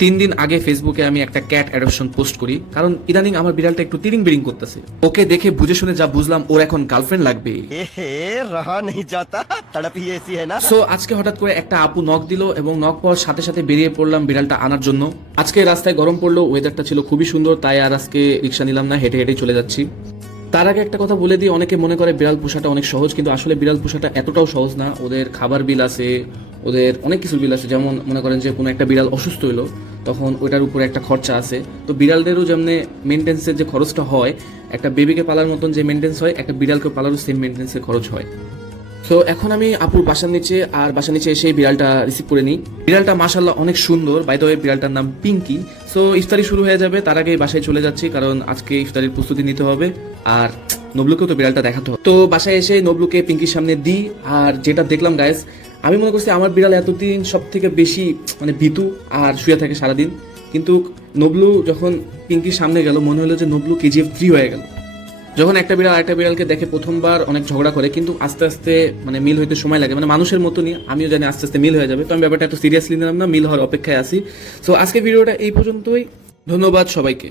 3 দিন আগে ফেসবুকে আমি একটা ক্যাট অ্যাডপশন পোস্ট করি, কারণ ইদানিং আমার বিড়ালটা একটু তিরিং বিরিং করতেছে। ওকে দেখে বুঝে শুনে যা বুঝলাম ওর এখন গার্লফ্রেন্ড লাগবে। रहा नहीं जाता तड़प ही ऐसी है ना। সো আজকে হঠাৎ করে একটা আপু নক দিল এবং নক পাওয়ার সাথে সাথে বেরিয়ে পড়লাম বিড়ালটা আনার জন্য। আজকে রাস্তায় গরম পড়লো, ওয়েদারটা ছিল খুবই সুন্দর, তাই আর আজকে রিক্সা নিলাম না, হেঁটে হেঁটে চলে যাচ্ছি। তার আগে একটা কথা বলে দিই, অনেকে মনে করে বিড়াল পোষাটা অনেক সহজ, কিন্তু আসলে বিড়াল পোষাটা এতটাও সহজ না। ওদের খাবার বিল আছে, ওদের অনেক কিছু বিল আছে। যেমন মনে করেন যে কোনো একটা বিড়াল অসুস্থ হলো, তখন ওইটার উপরে একটা খরচা আছে। তো বিড়ালদেরও যেমন মেনটেন্সের যে খরচটা হয়, একটা বেবিকে পালার মতন যে মেনটেন্স হয়, একটা বিড়ালকে পালারও সেম মেনটেন্সের খরচ হয়। তো এখন আমি আপুর বাসার নিচে, আর বাসার নিচে এসে বিড়ালটা রিসিভ করে নিই। বিড়ালটা মাশাআল্লাহ অনেক সুন্দর, বাই দ্য ওয়ে বিড়ালটার নাম পিঙ্কি। সো ইফতারি শুরু হয়ে যাবে, তার আগে বাসায় চলে যাচ্ছি, কারণ আজকে ইফতারির প্রস্তুতি নিতে হবে। আর নবলুকেও তো বিড়ালটা দেখাতে হবে। তো বাসায় এসে নবলুকে পিঙ্কির সামনে দিই। আর যেটা দেখলাম গাইস, আমি মনে করছি আমার বিড়াল এতদিন সব থেকে বেশি ভীতু আর শুয়ে থাকে সারাদিন, কিন্তু নবলু যখন পিঙ্কির সামনে গেল মনে হলো যে নবলু KGF 3 হয়ে গেল। যখন একটা বিড়াল আরেকটা বিড়ালকে দেখে প্রথমবার অনেক ঝগড়া করে, কিন্তু আস্তে আস্তে মিল হইতে সময় লাগে। মানুষের মতনই আমিও জানি আস্তে আস্তে মিল হয়ে যাবে। তো আমি ব্যাপারটা এত সিরিয়াসলি নিলাম না, মিল হওয়ার অপেক্ষায় আছি। সো আজকে ভিডিওটা এই পর্যন্তই, ধন্যবাদ সবাইকে।